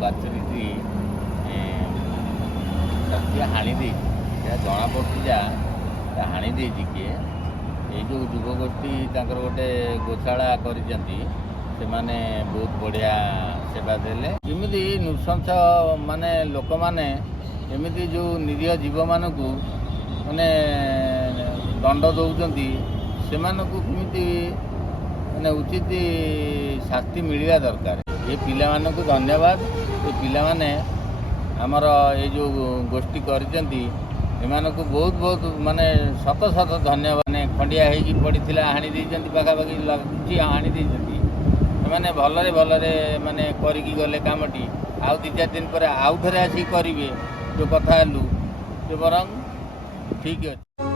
ବାଛୁରୀଟି କିଏ ହାଣି ଦେଇଛି, ଏହା ଜଣାପଡ଼ୁଛି ଯା ହାଣି ଦେଇଛି କିଏ। ଏଇ ଯେଉଁ ଯୁବଗୋଷ୍ଠୀ ତାଙ୍କର ଗୋଟେ ଗୋଶାଳା କରିଛନ୍ତି, ସେମାନେ ବହୁତ ବଢ଼ିଆ ସେବା ଦେଲେ। ଏମିତି ନୃଶଂସ ମାନେ ଲୋକମାନେ ଏମିତି ଯେଉଁ ନିରୀହ ଜୀବମାନଙ୍କୁ ମାନେ ଦଣ୍ଡ ଦେଉଛନ୍ତି, ସେମାନଙ୍କୁ କେମିତି ମାନେ ଉଚିତ ଶାସ୍ତି ମିଳିବା ଦରକାର। ଏ ପିଲାମାନଙ୍କୁ ଧନ୍ୟବାଦ। ଏ ପିଲାମାନେ ଆମର ଏ ଯେଉଁ ଗୋଷ୍ଠୀ କରିଛନ୍ତି, ଏମାନଙ୍କୁ ବହୁତ ବହୁତ ମାନେ ଶତ ଶତ ଧନ୍ୟବାଦ। ମାନେ ଖଣ୍ଡିଆ ହେଇକି ପଡ଼ିଥିଲା, ହାଣି ଦେଇଛନ୍ତି, ପାଖାପାଖି ଲାଗୁଛି ହାଣି ଦେଇଛନ୍ତି। ସେମାନେ ଭଲରେ ଭଲରେ ମାନେ କରିକି ଗଲେ କାମଟି। ଆଉ 2-4 ଦିନ ପରେ ଆଉ ଥରେ ଆସିକି କରିବେ। ଯେଉଁ କଥା ହେଲୁ ସେ ବରଂ ଠିକ୍ ଅଛି।